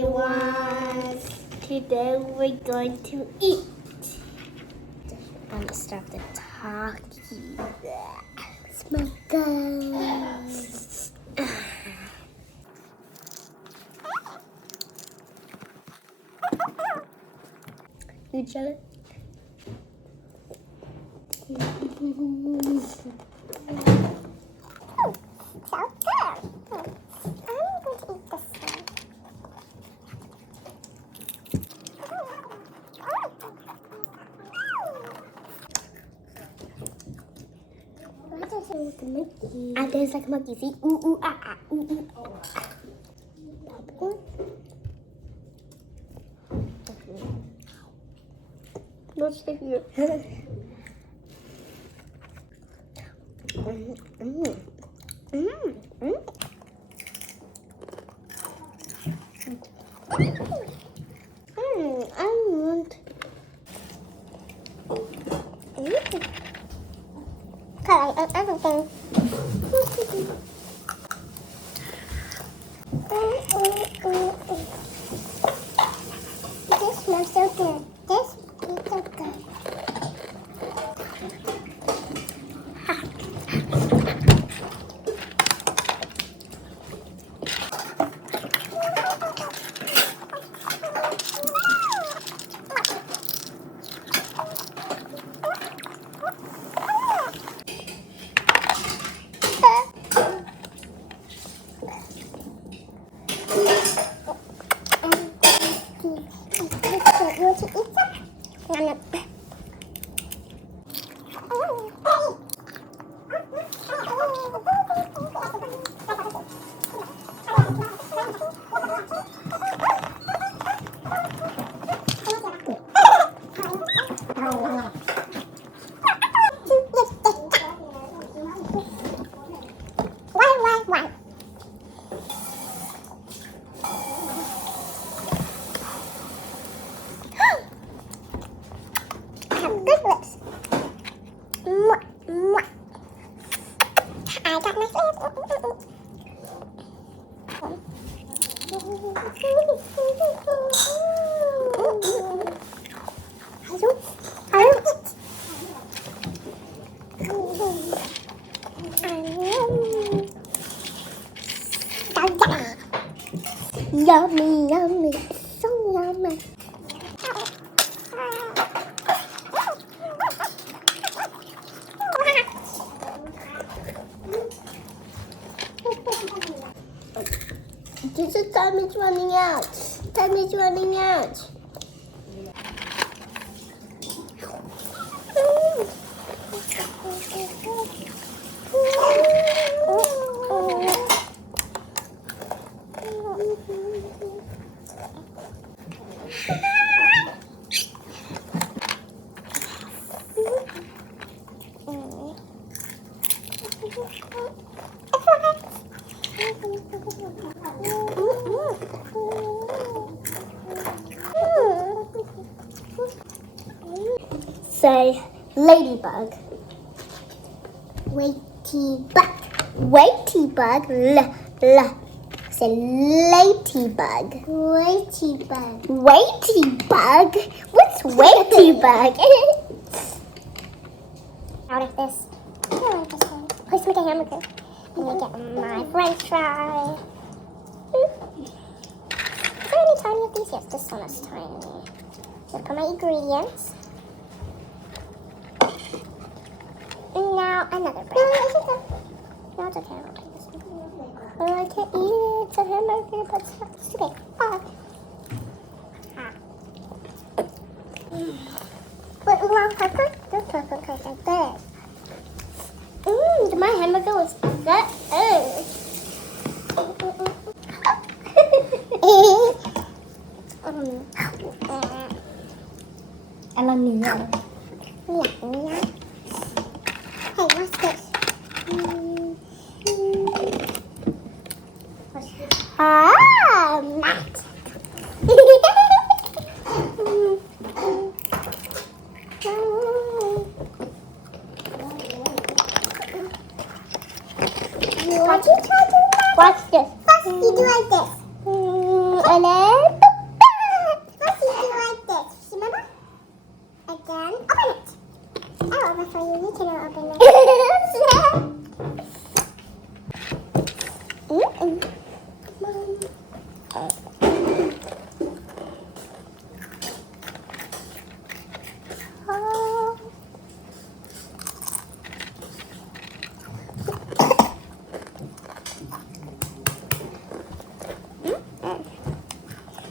everyone. Today we're going to eat. I'm gonna start the talkie. Smell good. You jealous? There's like a monkey. See? Ooh, ooh, ah, ah, ooh, ooh. Popcorn. Let's take you. I want. Everything. This smells so good. This is so good. Why? I have good lips. Mwah, mwah. I got nice lips. Yummy, yummy, so yummy. This is time is running out. Time is running out. Say ladybug. Ladybug. Ladybug. Say ladybug. Ladybug. Ladybug. What's ladybug? Out of this. Let's make a hamburger. I'm gonna get my French fry. Is there any tiny of these? Yes, this one is tiny. So put my ingredients. And now another bread. No, it's okay. I'll take this one. Oh, I can't eat it. It's a hamburger, but it's too big. Ah. Wait, you want pepper? This pepper tastes like this. My hamburger was that. I love me. Yeah. Hey, what's this? Matt. Watch this. First, you do like this. And then Oh.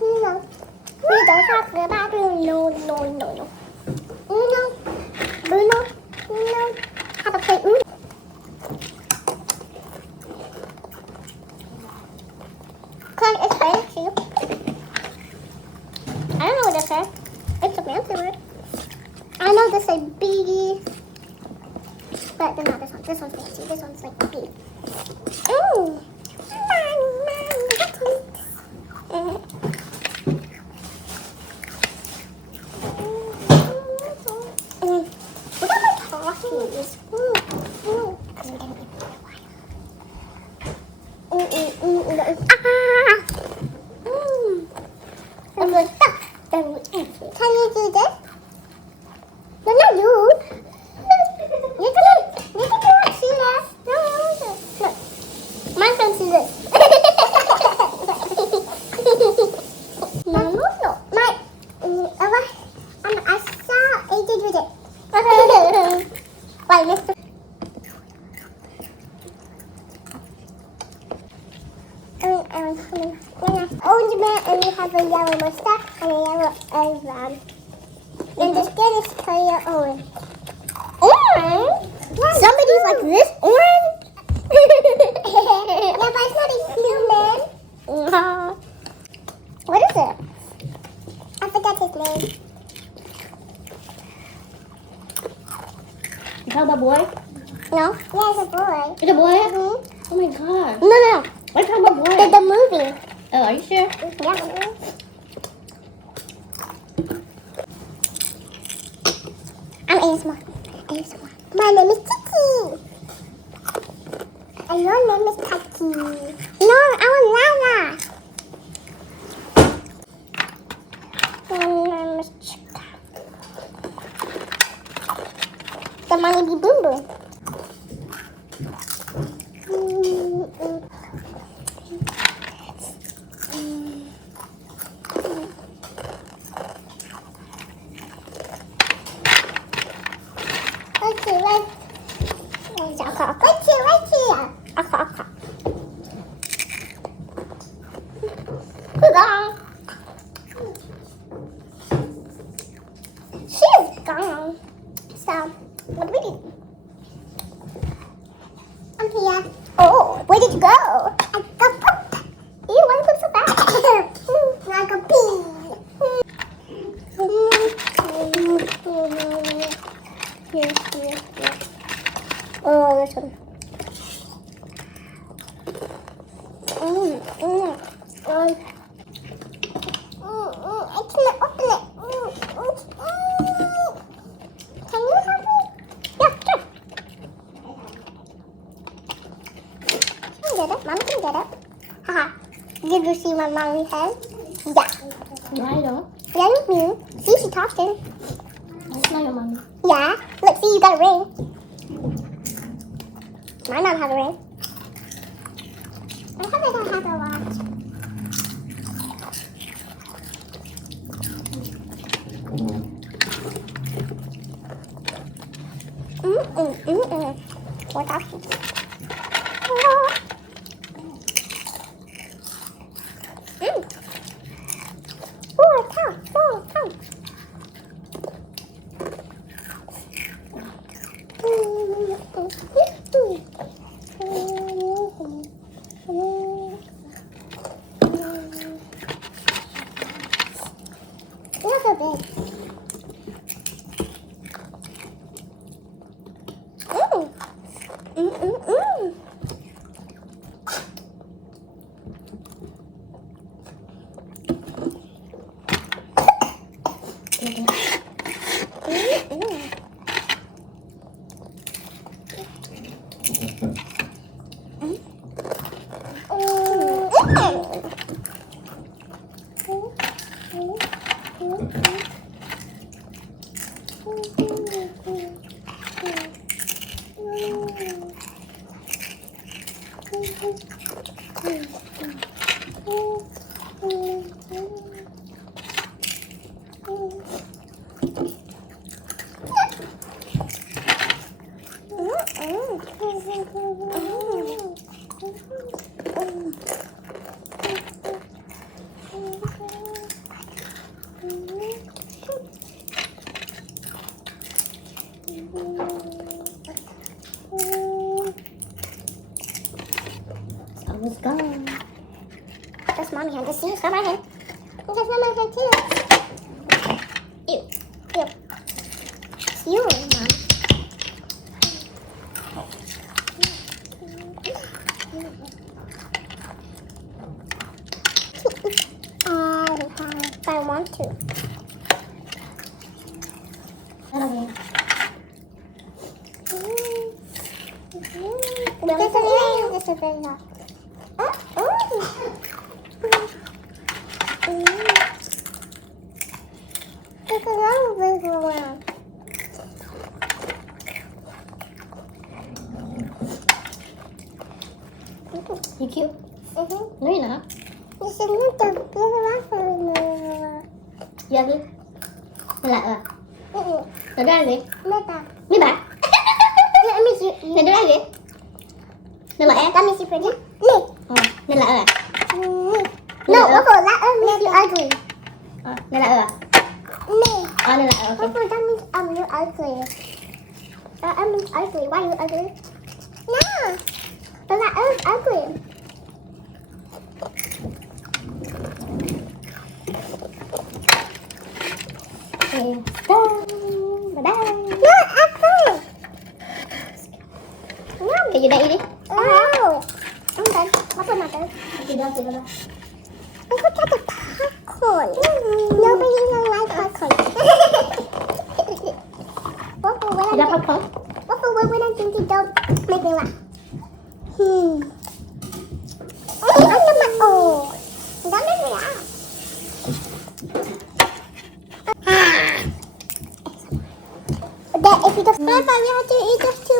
No. We don't have the bathroom. No. Uno. Bruno. Uno. Have a play Uno. Can I explain it to you? I don't know what this is. It's a fancy word. I know this is B, but then not this one. This one's fancy. This one's like B. Ooh. Look at my toffees. Because I'm getting it I'm like, can you do this? No, not you. You cannot see that. No. My friend sees this. No. I saw AJ with it. Why, Mr. Orange man, and we have a yellow mustache and a yellow eyebrow. And the skin is color orange. Orange? Somebody's like this orange? Yeah, but it's not a human. No. What is it? I forgot his name. You talking about boy? No? Yeah, it's a boy. It's a boy? Mm-hmm. Oh my god. No. What are you talking about boy? The movie. Oh, are you sure? Yeah. I'm ASMR. My name is Tiki. And your name is Taki. No, I want Lala. My name is Chica. The money be boom boom. Okay, right here. Okay. Good gone. She's gone. So, what do we do? I'm here. Oh, where did you go? I go poop. Ew, why you poop so fast? Now I go pee. Here. Oh, this one. I cannot open it. Can you help me? Yeah, sure. Mom can get it. Haha. Did you see what mommy said? Yeah. I don't. Yeah, look me. See, she talking. That's not your mommy. Yeah. Look, see, you got a ring. My mom has a ring. I probably don't have a watch. What else? Come. Look so big. mommy hand. See, it's got my hand. It's got my hand too. Ew. Ew. It's you, Mom. If I want to. Okay. This is very hot. It's a long way around. You cute? Mm-hmm. No, you're not. You should need to give it off for me. You ugly? Nó lại rồi. Mm-mm. Nó ra gì? Meta. Mấy bạn? That means you. Nó ra gì? Nó lại á? That means you're pretty. Me. Nó lại rồi. Me. No, Waffle, that means you're ugly. Nó lại rồi. Me. Nó lại rồi. Ok. Waffle, that means you're ugly. That means ugly. Why are you ugly? No. But that is ugly. Bye bye. No, ugly. No. Cái gì đây đi? No. I'm done. Waffle, not done. Chị đâu, chị đâu? Look at the popcorn. Nobody don't like popcorn. Waffle, when Chị đâu I popcorn? Waffle, when I think you don't make me laugh. Oh, I'm not. Oh, don't make me laugh. That if you don't, if I want to eat this too.